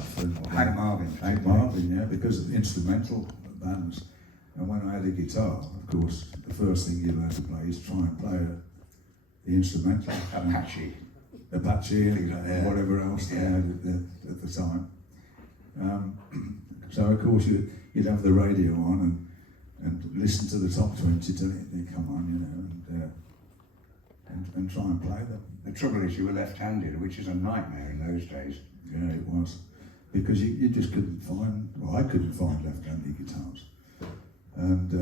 stuff. And Hank Marvin. Hank Marvin, yeah, because of instrumental bands. And when I had a guitar, of course, the first thing you learn to play is try and play the instrumental. Apache and whatever else they had at the time. So of course you'd have the radio on and listen to the top 20 till they come on, you know, and try and play them. The trouble is you were left-handed, which is a nightmare in those days. Yeah, it was. Because you just couldn't find, well, I couldn't find left-handed guitars. And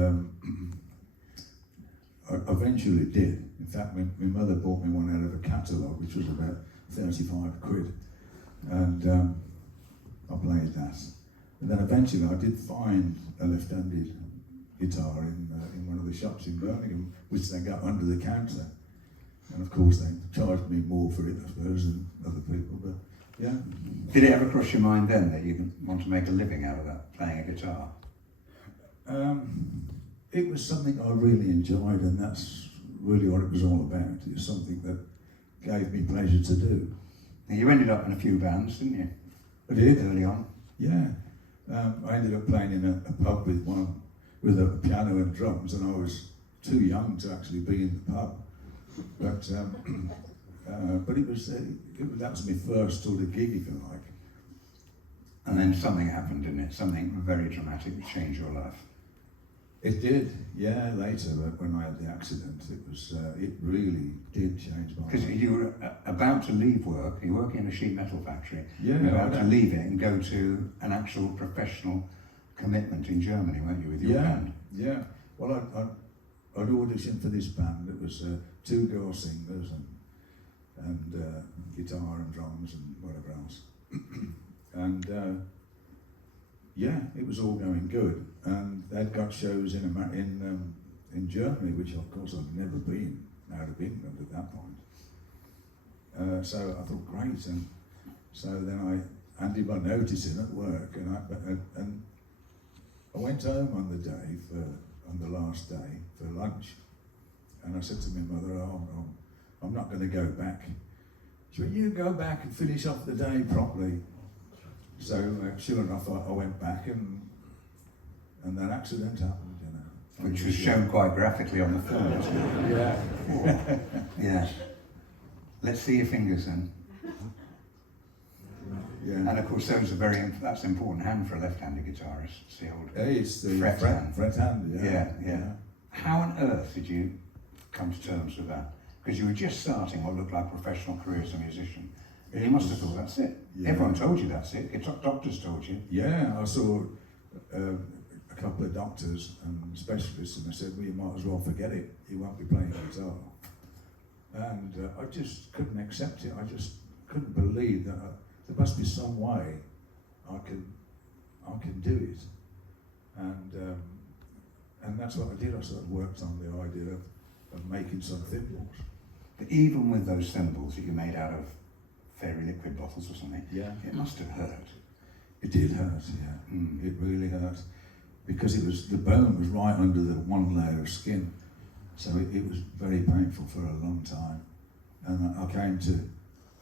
I eventually did. In fact, my mother bought me one out of a catalogue, which was about 35 quid. And I played that. And then eventually I did find a left-handed guitar in one of the shops in Birmingham, which they got under the counter. And of course they charged me more for it, I suppose, than other people, but yeah. Did it ever cross your mind then that you want to make a living out of that, playing a guitar? It was something I really enjoyed, and that's really what it was all about. It was something that gave me pleasure to do. Now you ended up in a few bands, didn't you? I did. Early on? Yeah. I ended up playing in a pub with a piano and drums, and I was too young to actually be in the pub. But that was my first sort of gig, if you like. And then something happened, didn't it? Something very dramatic that changed your life. It did, yeah. Later, when I had the accident, it really did change my life. Because you were about to leave work. You work in a sheet metal factory. Yeah. You were about to leave it and go to an actual professional commitment in Germany, weren't you, with your band? Yeah. Well, I'd auditioned for this band. It was 2 girl singers and guitar and drums and whatever else. And yeah, it was all going good. And they'd got shows in Germany, which of course I'd never been out of England at that point. So I thought, great. And so then I handed my notice in at work, and I went home on the last day for lunch, and I said to my mother, I'm not going to go back. She went, you go back and finish off the day properly. So sure enough, I went back, and that accident happened, you know. Which was shown quite graphically on the film, wasn't it? Yeah. Yeah. Let's see your fingers then. Yeah. And of course, that's an important hand for a left-handed guitarist. It's the old It's the fret hand. Fret hand, yeah. Yeah. How on earth did you come to terms with that? Because you were just starting what looked like a professional career as a musician. And you must have thought, that's it. Yeah. Everyone told you that's it. Doctors told you. Yeah, I saw a couple of doctors and specialists, and they said, well, you might as well forget it. You won't be playing guitar. And I just couldn't accept it. I just couldn't believe that there must be some way I can do it. And that's what I did. I sort of worked on the idea of making some thimbles. But even with those thimbles that you made out of fairy liquid bottles or something, yeah, it must have hurt. It did hurt, yeah. It really hurt, because the bone was right under the one layer of skin, so it was very painful for a long time. And I came to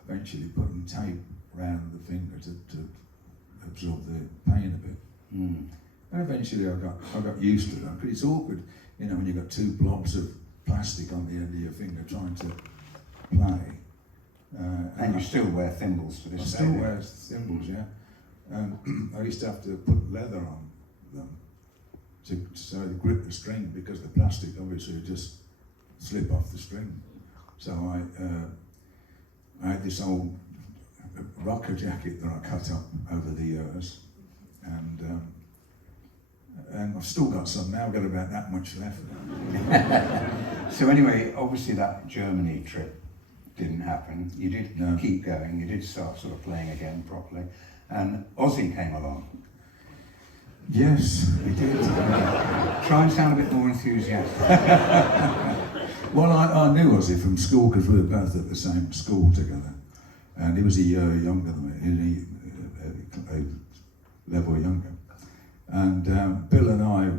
eventually putting tape around the finger to absorb the pain a bit. And eventually I got used to that, because it's awkward, you know, when you've got 2 blobs of plastic on the end of your finger trying to play. And you still wear thimbles to this day? I still wear thimbles, yeah. And I used to have to put leather on them so they grip the string, because the plastic obviously would just slip off the string. So I had this old rocker jacket that I cut up over the years, and I've still got some now. I've got about that much left. So anyway, obviously that Germany trip didn't happen. You did keep going. You did start sort of playing again properly, and Ozzy came along. Yes, he did. Try and sound a bit more enthusiastic. Well, I knew Ozzy from school, because we were both at the same school together, and he was a year younger than me, a level younger. And Bill and I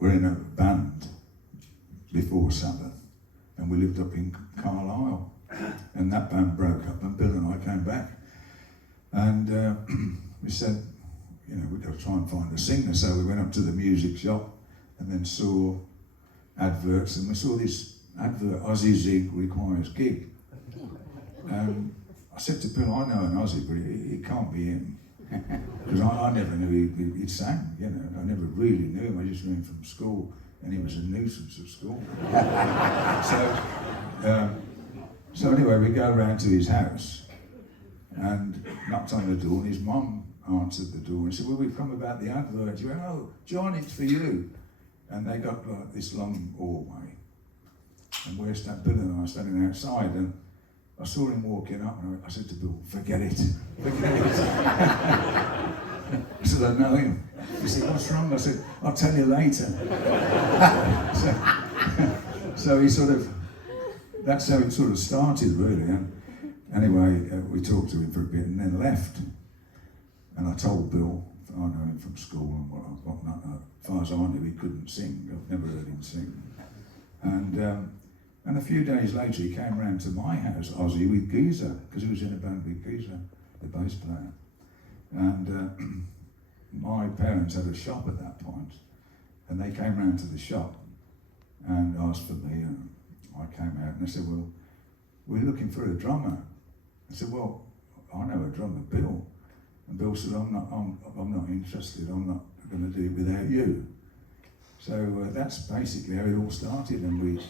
were in a band before Sabbath, and we lived up in Carlisle, and that band broke up, and Bill and I came back, and we said, we've got to try and find a singer. So we went up to the music shop and then saw adverts, and we saw this advert, Ozzy Zig requires gig. I said to Bill, I know an Ozzy, but it can't be him. Because I never knew he'd sang, I never really knew him. I just knew him from school, and he was a nuisance at school. So anyway, we go round to his house and knocked on the door, and his mum answered the door and said, well, we've come about the advert. She went, oh, John, it's for you. And they got like this long hallway, and Bill and I were standing outside, and I saw him walking up, and I said to Bill, forget it. I said, I know him. He said, what's wrong? I said, I'll tell you later. So that's how it sort of started, really. And anyway, we talked to him for a bit and then left. And I told Bill, I know him from school and whatnot. As far as I knew, he couldn't sing. I've never heard him sing. And a few days later, he came round to my house, Ozzy, with Geezer, because he was in a band with Geezer, the bass player. And my parents had a shop at that point, and they came round to the shop and asked for me, and I came out, and they said, well, we're looking for a drummer. I said, well, I know a drummer, Bill. And Bill said, I'm not interested, I'm not going to do it without you. So that's basically how it all started, and we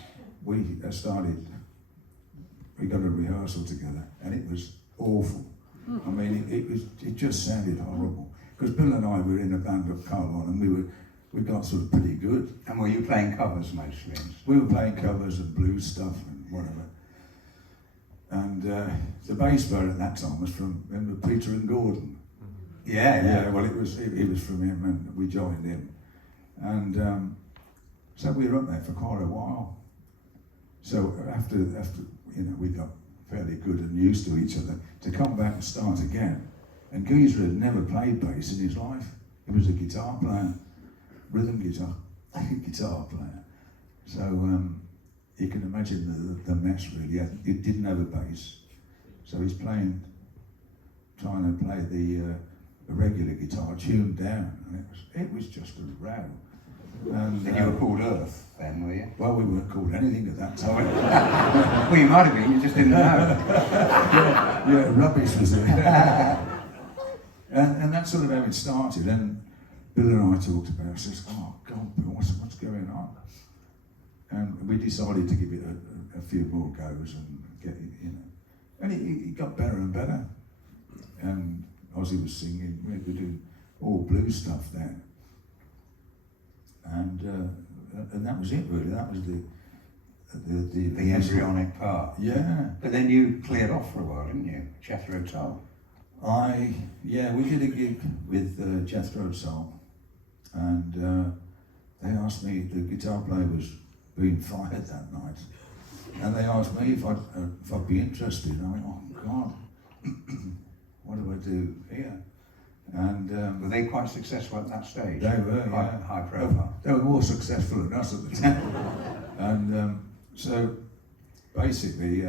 got a rehearsal together, and it was awful. I mean, it just sounded horrible. Because Bill and I were in a band of Carlisle, and we got sort of pretty good. And were you playing covers mostly? We were playing covers and blues stuff and whatever. And the bass player at that time was from, remember, Peter and Gordon? Yeah, well, it was from him, and we joined him. And so we were up there for quite a while. So after we got fairly good and used to each other, to come back and start again. And Geezer had never played bass in his life. He was a guitar player, rhythm guitar player. So you can imagine the mess really. He didn't have a bass, so he's trying to play the regular guitar tuned down, and it was just a row. And you were called Earth then, were you? Well, we weren't called anything at that time. Well, you might have been, you just didn't know. yeah, rubbish was it. and that's sort of how it started. And Bill and I talked about it. I says, oh God, Bill, what's going on? And we decided to give it a few more goes and get it, And it got better and better. And Ozzy was singing, we were doing all blues stuff then. And that was it really. That was the embryonic part. Yeah. But then you cleared off for a while, didn't you? Jethro Tull. We did a gig with Jethro Tull, and they asked me. The guitar player was being fired that night, and they asked me if I'd be interested. And I went, oh God, what do I do here? And were they quite successful at that stage? They were, quite high profile. They were more successful than us at the time. And so basically,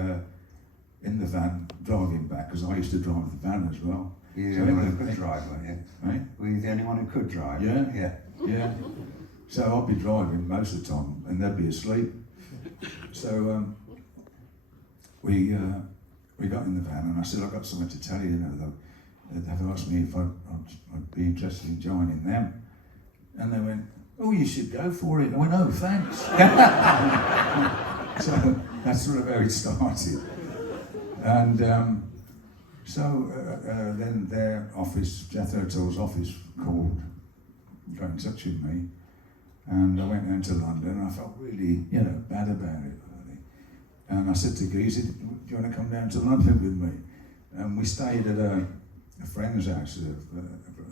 in the van, driving back, because I used to drive the van as well. You were the only one who could drive, weren't you? Right? Were you the only one who could drive? Yeah. So I'd be driving most of the time, and they'd be asleep. So we got in the van, and I said, I've got something to tell you. They've asked me if I'd be interested in joining them. And they went, oh, you should go for it. I went, oh, thanks. So that's sort of how it started. And then their office, Jethro Tull's office, got in touch with me. And I went down to London, and I felt really, bad about it, really. And I said to Geezer, do you want to come down to London with me? And we stayed at a friend's house,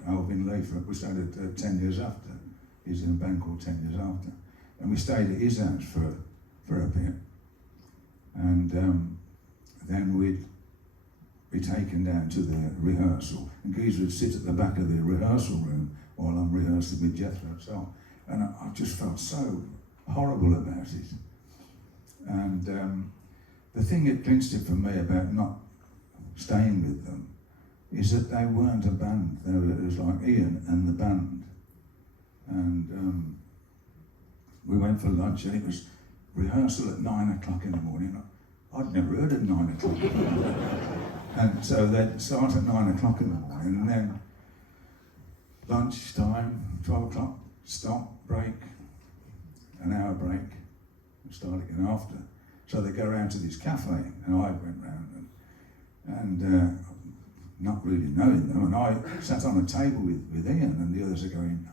Alvin Lee. We stayed at 10 Years After. He's in a band called 10 Years After. And we stayed at his house for a bit. And then we'd be taken down to the rehearsal. And Geezer would sit at the back of the rehearsal room while I'm rehearsing with Jethro Tull. And I just felt so horrible about it. And the thing that clinched it for me about not staying with them is that they weren't a band. It was like Ian and the band. And we went for lunch, and it was rehearsal at 9 o'clock in the morning. I'd never heard of 9 o'clock in the morning. And so they'd start at 9 o'clock in the morning, and then lunchtime, 12 o'clock, stop, break, an hour break, and start again after. So they go round to this cafe, and I went round, and not really knowing them, and I sat on a table with Ian, and the others are going,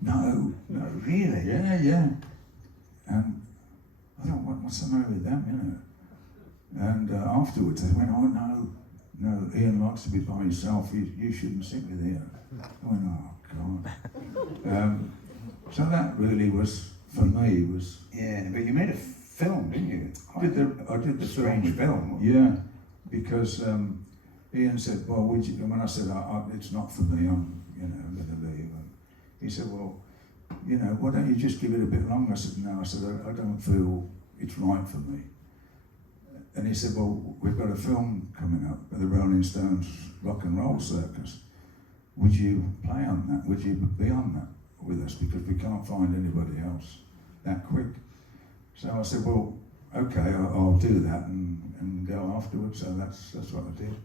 no, Really? yeah. And I thought, what's the matter with them, you know? And afterwards they went, oh no, Ian likes to be by himself, you shouldn't sit with Ian. I went, oh God. So that really was, for me, was... Yeah, but you made a film, didn't you? I did the strange film. Yeah, because Ian said, well, would you, and when I said, it's not for me, I'm going to leave. And he said, well, why don't you just give it a bit longer? I said, no, I don't feel it's right for me. And he said, well, we've got a film coming up, the Rolling Stones Rock and Roll Circus. Would you play on that? Would you be on that with us? Because we can't find anybody else that quick. So I said, well, okay, I'll do that and go afterwards. So that's what I did.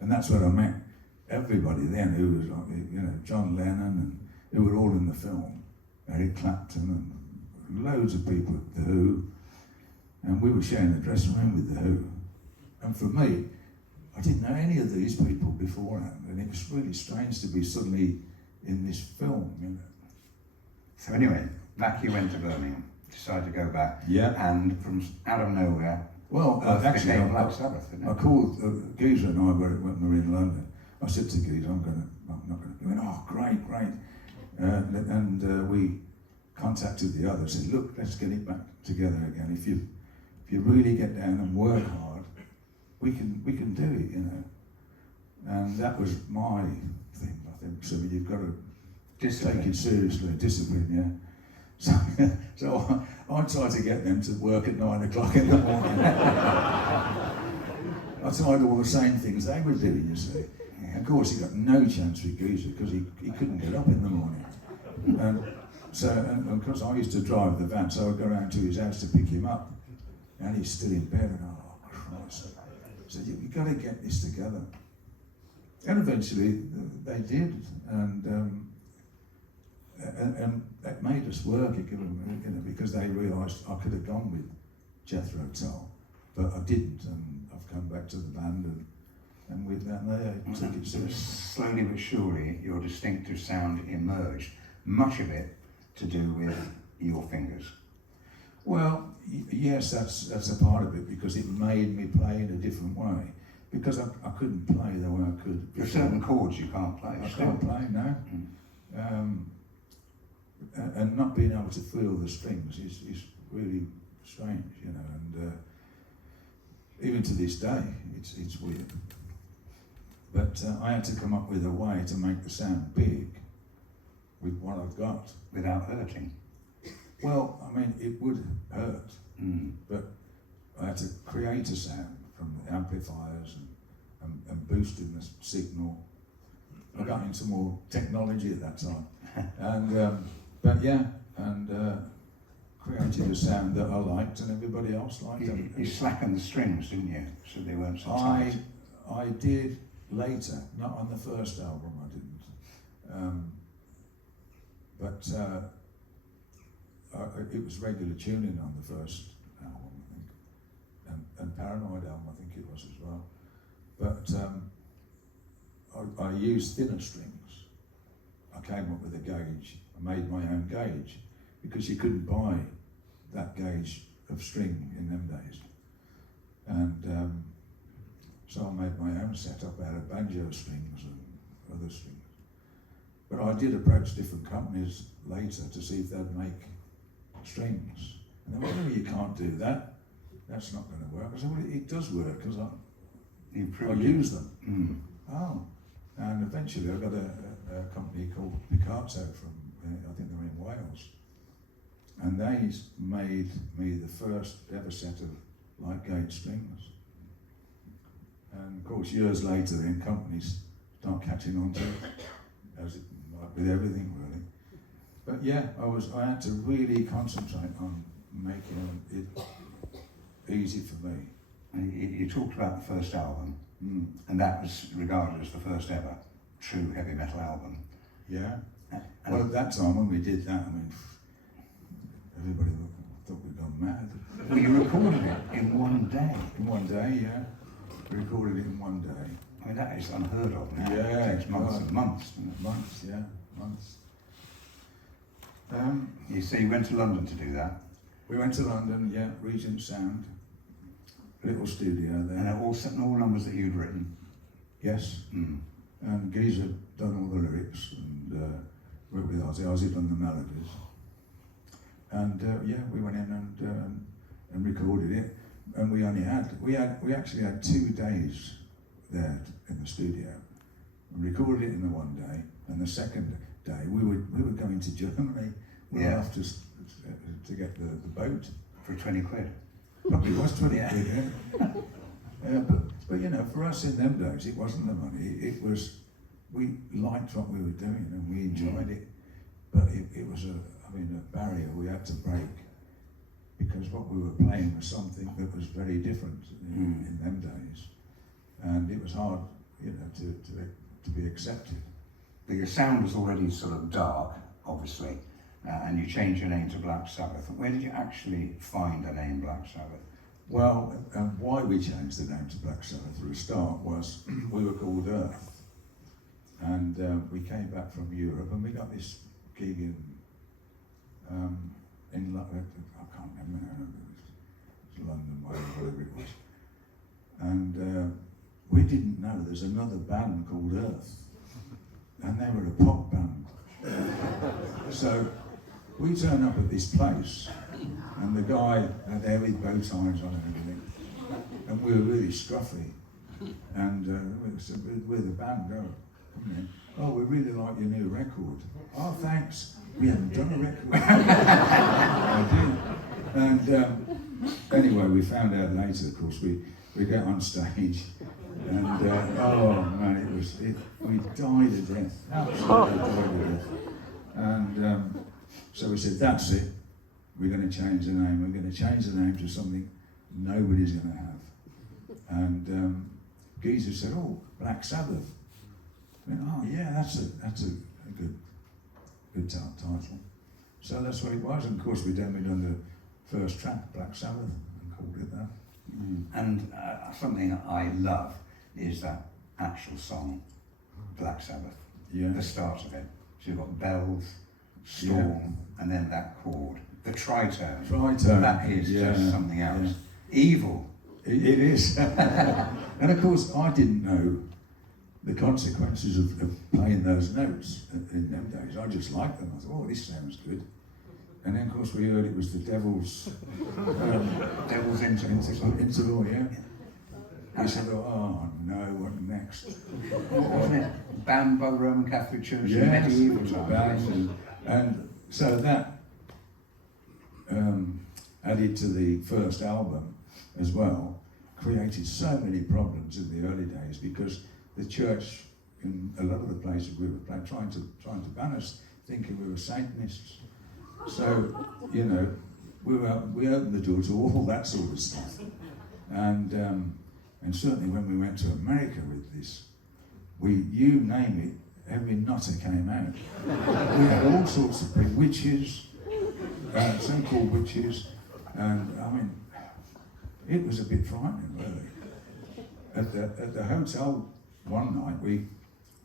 And that's where I met everybody then who was like, John Lennon, and who were all in the film. Eric Clapton and loads of people at The Who. And we were sharing the dressing room with The Who. And for me, I didn't know any of these people beforehand, and it was really strange to be suddenly in this film, So anyway, back you went to Birmingham, decided to go back. Yeah. And from out of nowhere, well, actually, Black Sabbath, didn't it? I called Geezer and I when we were in London. I said to Geezer, I'm not going to. He went, oh, great. And we contacted the others and said, look, let's get it back together again. If you really get down and work hard, we can do it, And that was my thing, I think. So you've got to take it seriously, discipline, yeah. So I tried to get them to work at 9 o'clock in the morning. I tried all the same things they were doing, you see. And of course, he got no chance with Geezer because he couldn't get up in the morning. And of course, I used to drive the van, so I'd go around to his house to pick him up. And he's still in bed, and oh, Christ. So you've got to get this together. And eventually, they did. And that made us work, because they realised I could have gone with Jethro Tull, but I didn't, and I've come back to the band, and with that they took it seriously. Slowly but surely, your distinctive sound emerged, much of it to do with your fingers. Well, yes, that's a part of it, because it made me play in a different way, because I couldn't play the way I could. There are certain chords you can't play. I can't play, no. And not being able to feel the strings is really strange, and even to this day, it's weird. But I had to come up with a way to make the sound big with what I've got. Without hurting. Well, I mean, it would hurt, but I had to create a sound from the amplifiers and boosting the signal. I got into more technology at that time. And but yeah, and created a sound that I liked and everybody else liked. You slackened the strings, didn't you? So they weren't so tight. I did later, not on the first album I didn't. But it was regular tuning on the first album, I think. And Paranoid album, I think it was as well. But I used thinner strings. I came up with a gauge. I made my own gauge because you couldn't buy that gauge of string in them days. And so I made my own setup out of banjo strings and other strings. But I did approach different companies later to see if they'd make strings. And they went, oh, you can't do that. That's not going to work. I said, well, it does work because I use them. Oh. And eventually I got a company called Picasso from, I think they were in Wales. And they made me the first ever set of light gauge strings. And of course, years later, then companies start catching on to it, as it, like with everything really. But yeah, I had to really concentrate on making it easy for me. And you talked about the first album, and that was regarded as the first ever true heavy metal album. Yeah. And Well, at that time when we did that, I mean, everybody thought we'd gone mad. well, you recorded it in one day. In one day, yeah. We recorded it in one day. I mean, that is unheard of now. Yeah, It takes months and months. Months, yeah, months. You see, you went to London to do that, We went to London, yeah, Regent Sound, little studio there. and all numbers that you'd written. Yes, Mm. and Geezer had done all the lyrics and worked with Ozzy. Ozzy done the melodies. And yeah, we went in and recorded it. And we actually had 2 days there in the studio. We recorded it in the one day, and the second day we were going to Germany. We were off to get the boat. For 20 quid. Probably was 20 quid, yeah. But you know, for us in them days, it wasn't the money. It was, we liked what we were doing and we enjoyed it. But it was a barrier we had to break, because what we were playing was something that was very different in them days, and it was hard, you know, to be accepted. But your sound was already sort of dark, obviously, and you changed your name to Black Sabbath. Where did you actually find the name Black Sabbath? Well, why we changed the name to Black Sabbath for a start was we were called Earth, and we came back from Europe and we got this gig in I can't remember, it was London, whatever it was, and we didn't know there's another band called Earth, and they were a pop band. So we turned up at this place, and the guy had heavy bow ties on and everything, and we were really scruffy, and we said, we're the band, come in. Oh, we really like your new record. Oh, thanks. We haven't done a record. I did. And anyway, we found out later, of course, we got on stage, and oh man, we died of death, absolutely died of death. And so we said, that's it, we're going to change the name, we're going to change the name to something nobody's going to have. And Geezer said, oh, Black Sabbath. I went, oh yeah, that's a good title. So that's what it was, and of course we done the first track, Black Sabbath, and called it that. And something that I love is that actual song, Black Sabbath, Yeah. the start of it. So you've got bells, storm, and then that chord, the tritone. Tritone. That is just something else. Evil. It is. And of course I didn't know the consequences of playing those notes in them days. I just liked them. I thought, oh, this sounds good. And then, of course, we heard it was the devil's interval, yeah. We said, oh no, what next? Wasn't it banned by the Roman Catholic Church in Yes, medieval it was times? banned. And so that added to the first album as well, created so many problems in the early days, because the church in a lot of the places we were playing, trying to ban us, thinking we were Satanists. So, you know, we opened the door to all that sort of stuff. And certainly when we went to America with this, you name it, every nutter came out. We had all sorts of big witches, so-called witches, and I mean, it was a bit frightening, really. At the hotel one night, we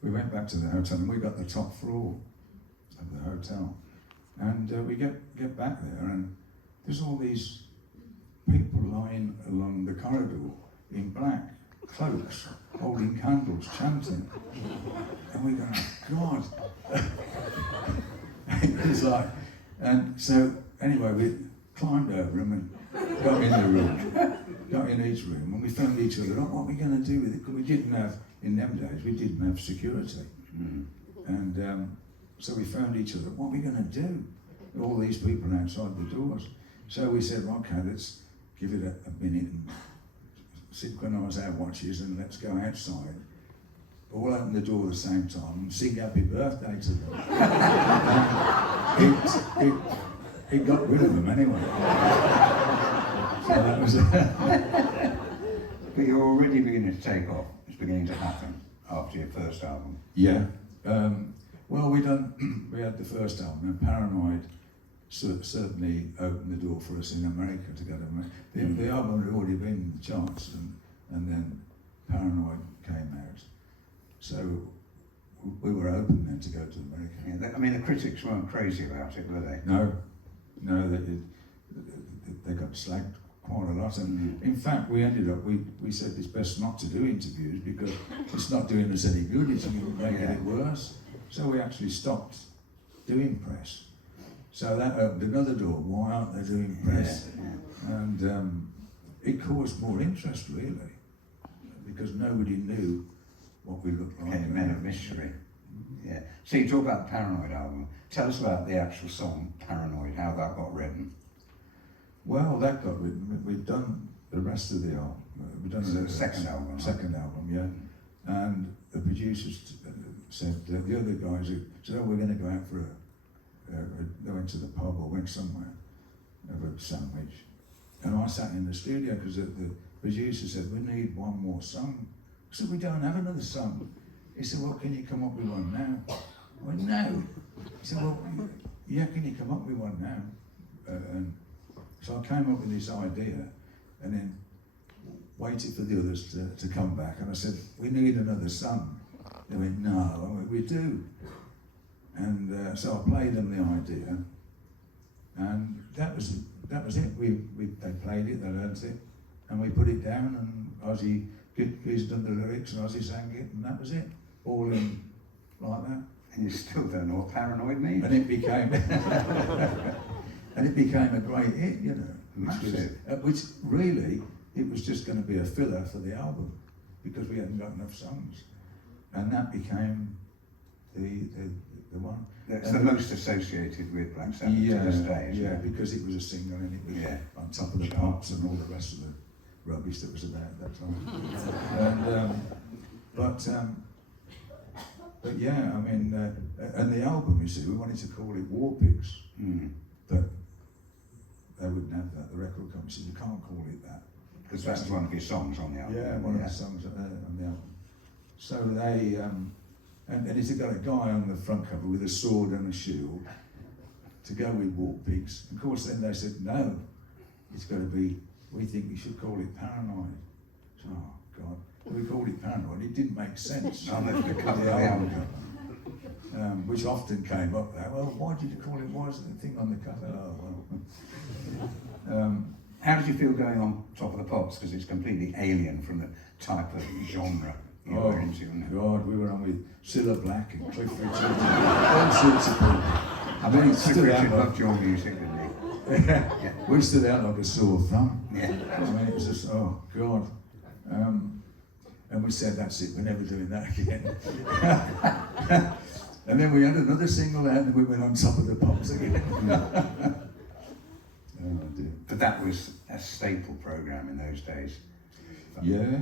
went back to the hotel and we got the top floor of the hotel, and we get back there and there's all these people lying along the corridor in black cloaks, holding candles, chanting, and we go, oh, God. It was like, and so anyway, we climbed over them and got in the room, got in each room, and we found each other. Oh, what are we going to do with it? Because we didn't have, in them days, we didn't have security. And so we found each other. What are we going to do? All these people outside the doors. So we said, okay, let's give it a minute and synchronise our watches and let's go outside. All open the door at the same time and sing happy birthday to them. It got rid of them anyway. So that was But you're already beginning to take off. It's beginning to happen after your first album. Yeah. Well, we had the first album, and Paranoid certainly opened the door for us in America to go to America. The album had already been in the charts, and then Paranoid came out. So we were open then to go to America. Yeah, I mean, the critics weren't crazy about it, were they? No, they got slagged quite a lot. And in fact, we ended up, we said it's best not to do interviews because it's not doing us any good, it's making it worse. So we actually stopped doing press. So that opened another door. Why aren't they doing press? Yeah. And it caused more interest, really, because nobody knew what we looked like. Men of mystery. Yeah. So you talk about the Paranoid album. Tell us about the actual song Paranoid, how that got written. Well, that got written. We've done the rest of the album. We've done the second album. Second album, yeah. And the producers said, the other guys said, oh, we're going to go out for they went to the pub or went somewhere, have a sandwich. And I sat in the studio because the producer said, we need one more song. I said, we don't have another song. He said, well, can you come up with one now? I went, no. He said, well, yeah, can you come up with one now? And so I came up with this idea and then waited for the others to come back. And I said, we need another song. They went, no. I went, we do. And so I played them the idea. And that was it. They played it, they learnt it. And we put it down and Ozzy he's done the lyrics and Ozzy sang it, and that was it. All in like that. And you still don't know what Paranoid means. And it became a great hit, you know. Which really, it was just going to be a filler for the album because we hadn't got enough songs. And that became the one. That's the most associated with Black Sabbath to this day, isn't it? Because it was a single and it was on top of the pops and all the rest of the rubbish that was about at that time. But yeah, I mean, and the album, you see, we wanted to call it War Pigs, but they wouldn't have that. The record company said, you can't call it that. Because that's one of your songs on the album. Yeah, one of the songs on the album. So they, and it's got a guy on the front cover with a sword and a shield to go with War Pigs. Of course, then they said, no, it's got to be, we think we should call it Paranoid. So, oh, God. We called it Paranoid. It didn't make sense. No, that's the cover of the album. Which often came up there. Well, why did you call it? Why is the thing on the cover? Oh, well. How did you feel going on Top of the Pops? Because it's completely alien from the type of genre you were into. God, we were on with Cilla Black and Cliff Richard, all sorts of people. I mean, Cliff Richard loved your music, didn't he? Yeah. We stood out like a sore thumb. Yeah. I mean, it was just, oh, God. And we said, that's it, we're never doing that again. And then we had another single out and we went on Top of the Pops again. Oh, dear. But that was a staple programme in those days. Yeah.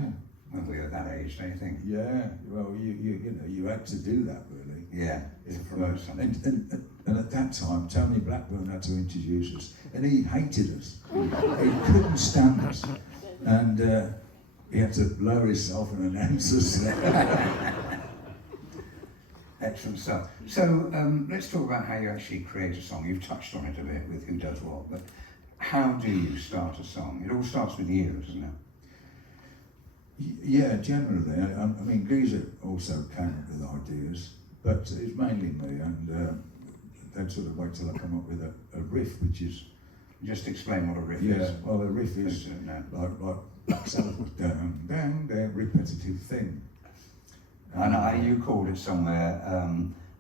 When we were at that age, don't you think? Yeah, well, you had to do that, really. Yeah, to promote something. And at that time, Tony Blackburn had to introduce us, and he hated us. He couldn't stand us. And he had to lower himself and announce us. Excellent stuff. So let's talk about how you actually create a song. You've touched on it a bit with who does what, but how do you start a song? It all starts with you, doesn't it? Yeah, generally. I mean, Geezer also came up with ideas, but it's mainly me, and they'd sort of wait till I come up with a riff, which is... Just explain what a riff is. Yeah, well, a riff is like Black Sabbath was down, repetitive thing. And you called it somewhere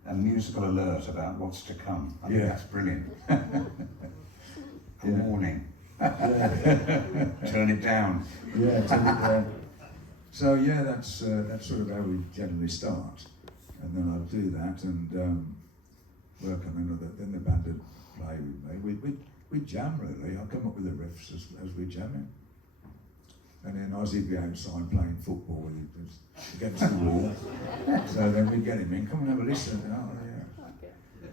a musical alert about what's to come. I think that's brilliant. A warning. Turn it down. Yeah, turn it down. So yeah, that's sort of how we generally start, and then I'll do that and work on another. Then the band would play with me. We jam really. I'll come up with the riffs as we jam it. And then Ozzy'd be outside playing football with him against the wall. So then we'd get him in, come and have a listen. Oh,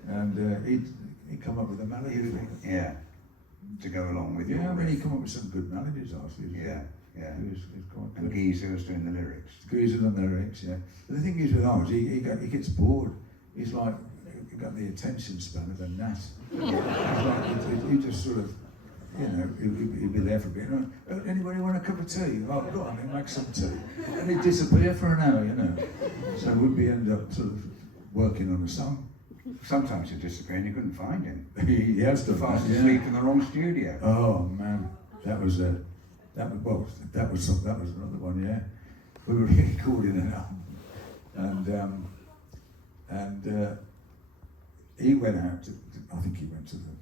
yeah. And he'd come up with a melody. Yeah, to go along with you. Yeah, I mean, he'd come up with some good melodies, Ozzy. Yeah. He was quite good. And Geezer was doing the lyrics. Geezer and the lyrics, yeah. But the thing is with Ozzy, he gets bored. He's like, he got the attention span of a gnat. He just sort of, you know, he'd be there for a bit. Anybody want a cup of tea? Oh, go on, he'll make some tea. And he'd disappear for an hour, you know. So we'd end up sort of working on a song. Sometimes he'd disappear and you couldn't find him. He has to fast asleep in the wrong studio. Oh man, that was another one, yeah. We were recording an album, and he went out. I think he went to the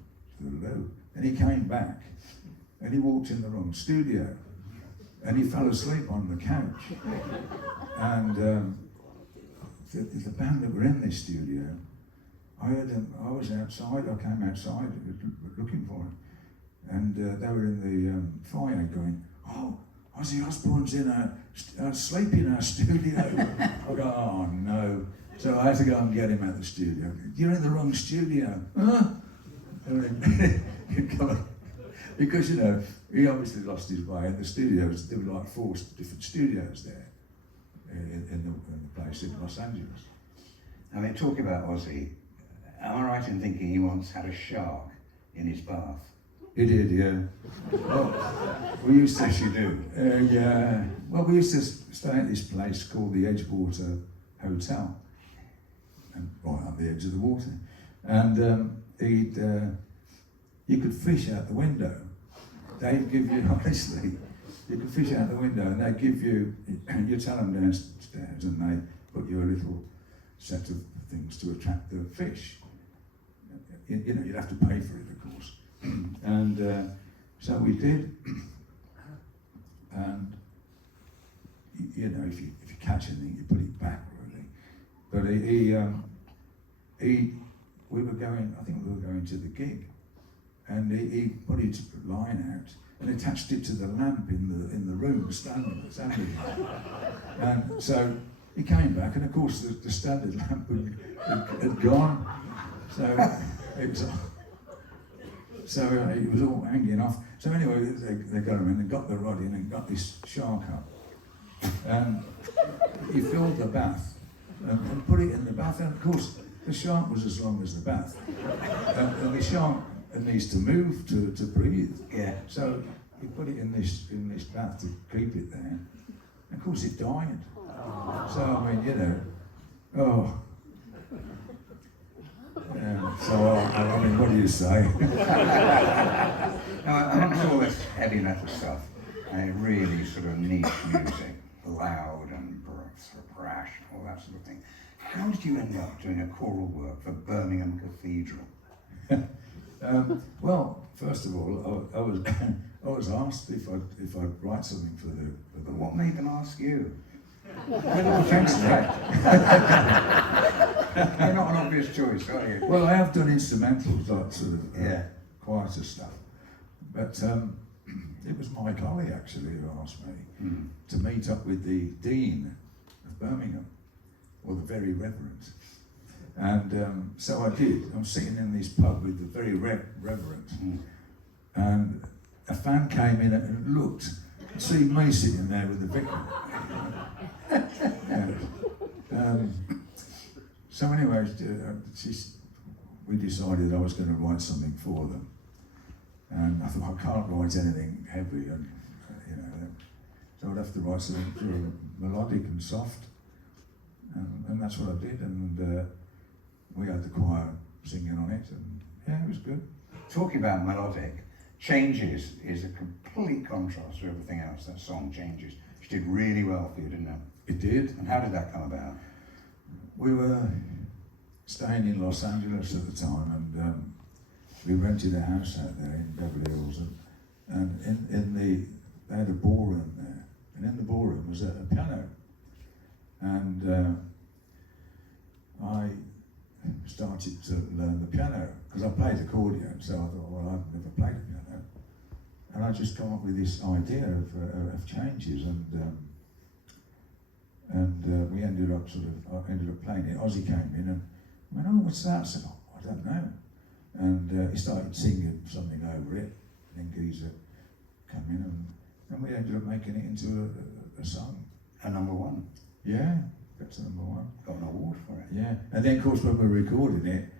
loo, and he came back, and he walked in the wrong studio, and he fell asleep on the couch. And the band that were in this studio, I heard them. I was outside. I came outside looking for him, and they were in the foyer going, "Oh, Ozzy Osbourne's asleep in our studio." I go, "Oh no." So I had to go and get him out of the studio. "You're in the wrong studio." Huh? Because, you know, he obviously lost his way. In the studios, there were like 4 different studios there in the place in Los Angeles. I mean, talk about Ozzy. Am I right in thinking he once had a shark in his bath? He did, yeah. Well, we used to. As you do. Yeah. Well, we used to stay at this place called the Edgewater Hotel, and right on the edge of the water. And you could fish out the window. They'd give you, honestly, you could fish out the window, and they'd give you. You tell them downstairs, and they put you a little set of things to attract the fish. You know, you'd have to pay for it, of course. And so we did. And you know, if you catch anything, you put it back, really. But we were going. I think we were going to the gig, and he put his line out and attached it to the lamp in the room, standing. And so he came back, and of course the standard lamp had gone. So it was all hanging off. So anyway, they got him in and got the rod in and got this shark up. And he filled the bath and put it in the bath. And of course, the shark was as long as the bath. And the shark needs to move to breathe. Yeah. So he put it in this bath to keep it there. And of course, it died. So I mean, you know, oh. So I mean, what do you say? Now, amongst all this heavy metal stuff, and really sort of niche music, loud and brash, all that sort of thing, how did you end up doing a choral work for Birmingham Cathedral? Well, first of all, I was asked if I'd write something for the. But what made them ask you? With all thanks to that. You're not an obvious choice, are you? Well, I have done instrumentals, like sort of quieter stuff. But it was Mike Ollie actually who asked me to meet up with the Dean of Birmingham, or the Very Reverend. And so I did. I'm sitting in this pub with the Very Reverend, and a fan came in and looked, see me sitting there with the vicar. So anyway, we decided I was going to write something for them, and I thought I can't write anything heavy, and you know, so I'd have to write something sort of melodic and soft, and that's what I did, and we had the choir singing on it, and yeah, it was good. Talking about melodic, Changes is a complete contrast to everything else. That song, Changes, which did really well for you, didn't it? It did. And how did that come about? We were staying in Los Angeles at the time, and we rented a house out there in Beverly Hills, and they had a ballroom there, and in the ballroom was a piano, and I started to learn the piano because I played accordion, so I thought, well, I've never played the piano, and I just come up with this idea of changes, and we ended up playing it. Ozzy came in and went, "Oh, what's that?" I said, "Oh, I don't know." And he started singing something over it. And then Geezer came in, and we ended up making it into a song. A number one. Yeah, got to number one. Got an award for it. Yeah, and then of course when we were recording it,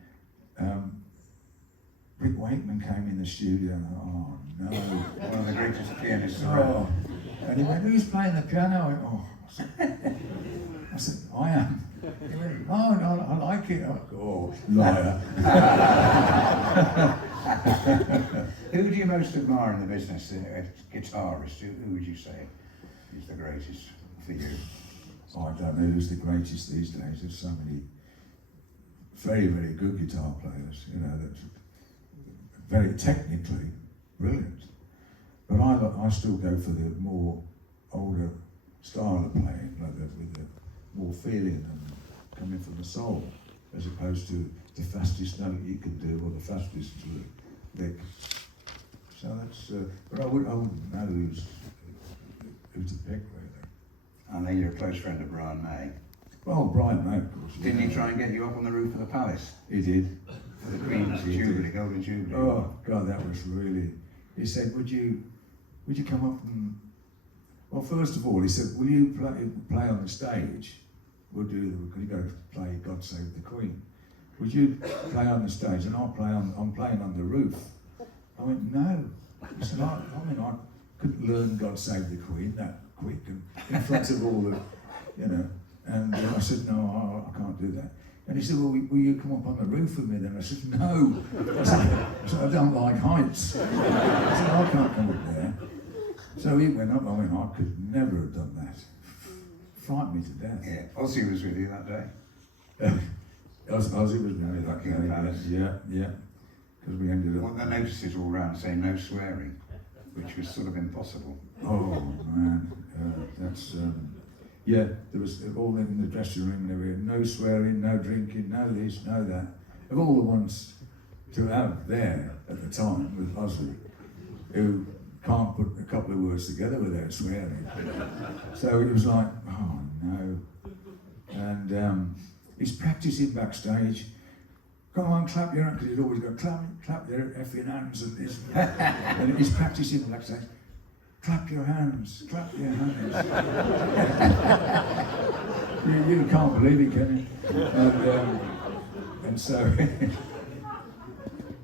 Rick Wakeman came in the studio and oh no. One of the greatest pianists Oh, around. and he went, "Who's playing the piano?" I went, "Oh." I said, "I am." He went, "Oh no, I like it." I went, "Oh, liar." Who do you most admire in the business? A guitarist, who would you say is the greatest for you? I don't know who's the greatest these days. There's so many very, very good guitar players, you know, that's very technically brilliant. But I still go for the more older style of playing, like with the more feeling and coming from the soul, as opposed to the fastest note you can do or the fastest lick. So that's. But I wouldn't know who's to pick really. I know you're a close friend of Brian May. Well, Brian May, of course. Didn't he try and get you up on the roof of the palace He did. for the Queen's Jubilee, Golden Jubilee? Oh God, that was really. He said, "Would you come up and?" Well, first of all, he said, "Will you play on the stage? We'll do. Because you got to play God Save the Queen. Would you play on the stage and I'm playing on the roof?" I went, "No." He said, I couldn't learn God Save the Queen that quick and in front of all the, you know." And I said, "No, I can't do that." And he said, "Well, will you come up on the roof with me then?" I said, "No." I said, "I don't like heights." I said, "I can't come up there." So he went up. I went, "I could never have done that." Frightened me to death. Yeah, Ozzy was with you that day. Ozzy was married that Buckingham day. Palace. Yeah. Because we ended Well, up. the notices all round saying no swearing, which was sort of impossible. Oh man, that's. Yeah, there was all in the dressing room and everything. No swearing, no drinking, no this, no that. Of all the ones to have there at the time was Ozzy, who can't put a couple of words together without swearing. So it was like, oh no. And he's practicing backstage. "Come on, clap your hands," because he'd always go, clap your effing hands and this. And he's practicing backstage. "Clap your hands, clap your hands." you can't believe it, can you? And so,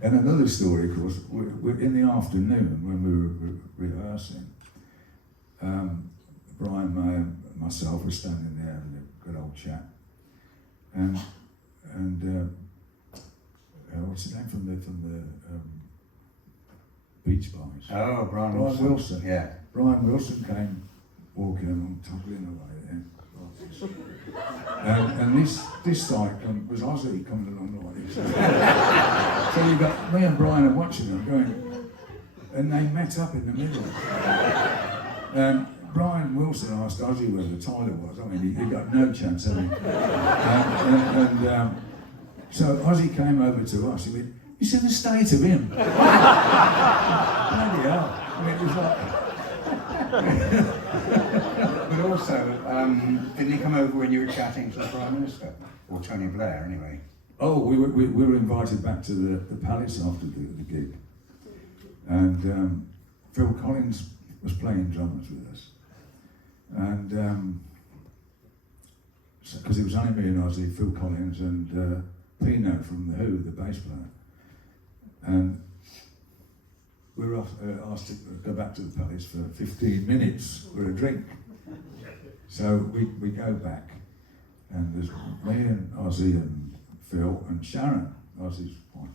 and another story, of course, we're in the afternoon when we were rehearsing. Brian May and myself were standing there having a good old chat, and what's his name from the Beach Boys? Oh, Brian Wilson. Yeah. Brian Wilson came walking along, toddling away there. And this side was Ozzy coming along like this. So you got me and Brian are watching them going, and they met up in the middle. And Brian Wilson asked Ozzy where the toilet was. I mean, he got no chance of it. So Ozzy came over to us. He went, "You see the state of him?" Bloody hell. I mean, it was like. But also, didn't he come over when you were chatting to the Prime Minister? Or Tony Blair, anyway? Oh, we were invited back to the palace after the gig. And Phil Collins was playing drums with us. And because it was only me and Ozzy, Phil Collins and Pino from The Who, the bass player. And we were asked to go back to the palace for 15 minutes for a drink. So we go back, and there's me and Ozzy and Phil and Sharon, Ozzy's wife.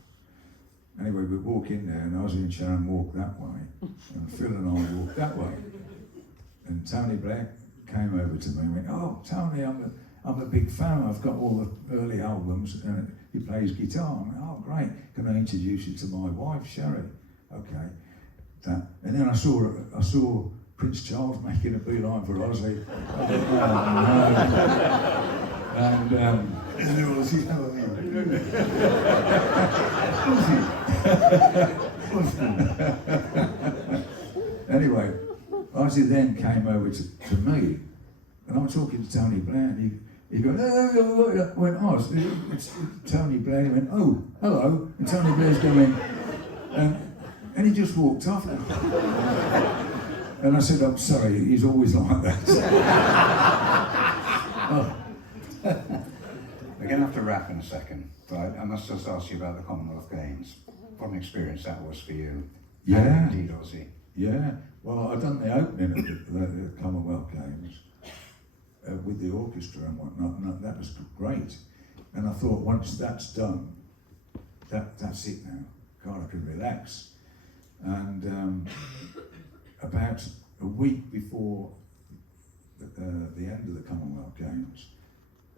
Anyway, we walk in there, and Ozzy and Sharon walk that way, and Phil and I walk that way. And Tony Blair came over to me and went, "Oh, Tony, I'm a big fan. I've got all the early albums, and he plays guitar." I went, "Oh, great. Can I introduce you to my wife, Sherry?" Okay. And then I saw Prince Charles making a beeline for Ozzy. I thought, "Oh, no." And there was his Anyway, Ozzy then came over to me, and I'm talking to Tony Blair, and he goes, oh, I went, Oz, it's Tony Blair. He went, oh, hello, and Tony Blair's going, and he just walked off. And I said, I'm sorry, he's always like that. Oh. We're going to have to wrap in a second, but I must just ask you about the Commonwealth Games. What an experience that was for you. Yeah. And indeed, Ozzy. Yeah, well, I'd done the opening of the Commonwealth Games with the orchestra and whatnot, and that was great. And I thought, once that's done, that's it now. God, I can relax. And about a week before the end of the Commonwealth Games,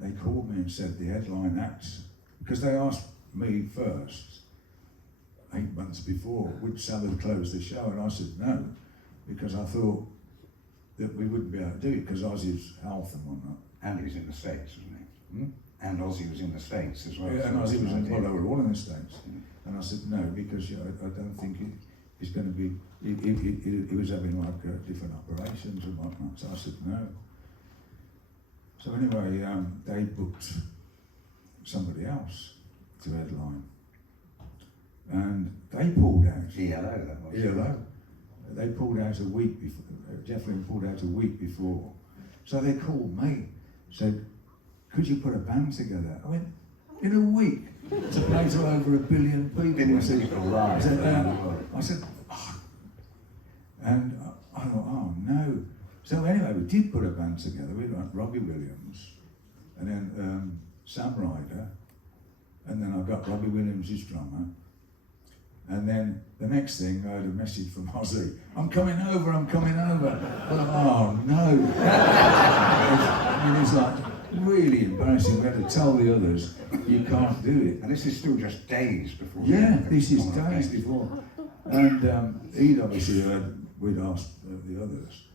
they called me and said the headline acts, because they asked me first, 8 months before, would Sabbath close the show? And I said no, because I thought that we wouldn't be able to do it because Ozzy's health and whatnot. And he was in the States, wasn't he? Hmm? And Ozzy was in the States as well. Yeah, so and Ozzy was idea. well, they were all in the States. And I said no, because I don't think it's going to be, he was having like different operations and whatnot, so I said no. So anyway, they booked somebody else to headline. And they pulled out. ELO, that was. ELO. They pulled out a week before. Jeff Lynne pulled out a week before. So they called me, said, "Could you put a band together?" I went, "In a week? It's a place of over 1 billion people." I said, oh. And I thought, oh no. So anyway, we did put a band together. We had Robbie Williams, and then Sam Ryder, and then I got Robbie Williams, his drummer. And then the next thing, I had a message from Ozzy, I'm coming over. Oh no. I mean, it's like really embarrassing. We had to tell the others, you can't do it. And this is still just days before. Yeah, this is days before. And he'd obviously heard, we'd asked the others,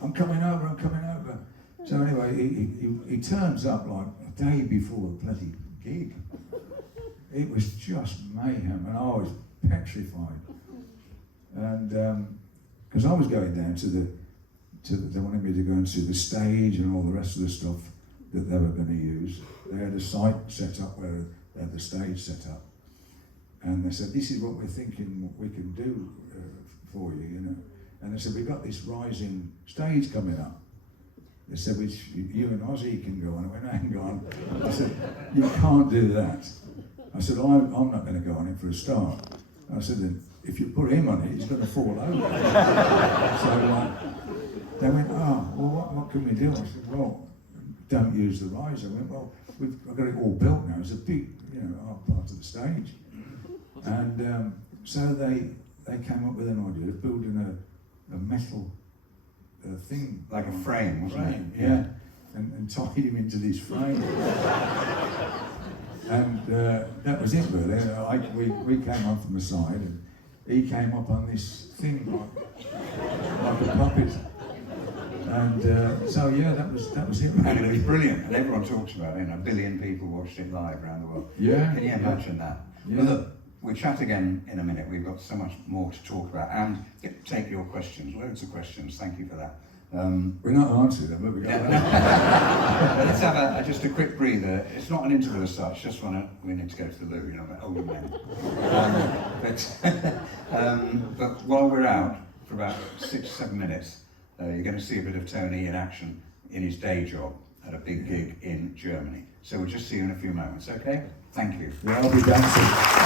I'm coming over. So anyway, he turns up like a day before the bloody gig. It was just mayhem, and I was petrified. And because I was going down they wanted me to go and see the stage and all the rest of the stuff that they were going to use. They had a site set up where they had the stage set up. And they said, this is what we're thinking what we can do for you, you know. And they said, we've got this rising stage coming up. They said, which you and Ozzy can go on. I went, hang on. I said, you can't do that. I said, I'm not going to go on it for a start. I said, then if you put him on it, he's going to fall over. So they went, oh, well, what can we do? I said, well, don't use the rise. I went, well, I've got it all built now. It's a big, part of the stage. And so they came up with an idea of building a metal thing. Like a frame, wasn't it? Yeah. And tied him into this frame. And that was it really. We came on from the side and he came up on this thing like a puppet. And so yeah, that was it really. And it was brilliant, and everyone talks about it. 1 billion people watched it live around the world. Yeah. Can you imagine that? Yeah. Well, look, we'll chat again in a minute. We've got so much more to talk about, and take your questions. Loads of questions. Thank you for that. We're not answering them, but we got Let's have just a quick breather. It's not an interview as such. Just we need to go to the loo. We're older men. But while we're out for about 6-7 minutes, you're going to see a bit of Tony in action in his day job at a big gig in Germany. So we'll just see you in a few moments. Okay? Thank you. Yeah, I'll be dancing.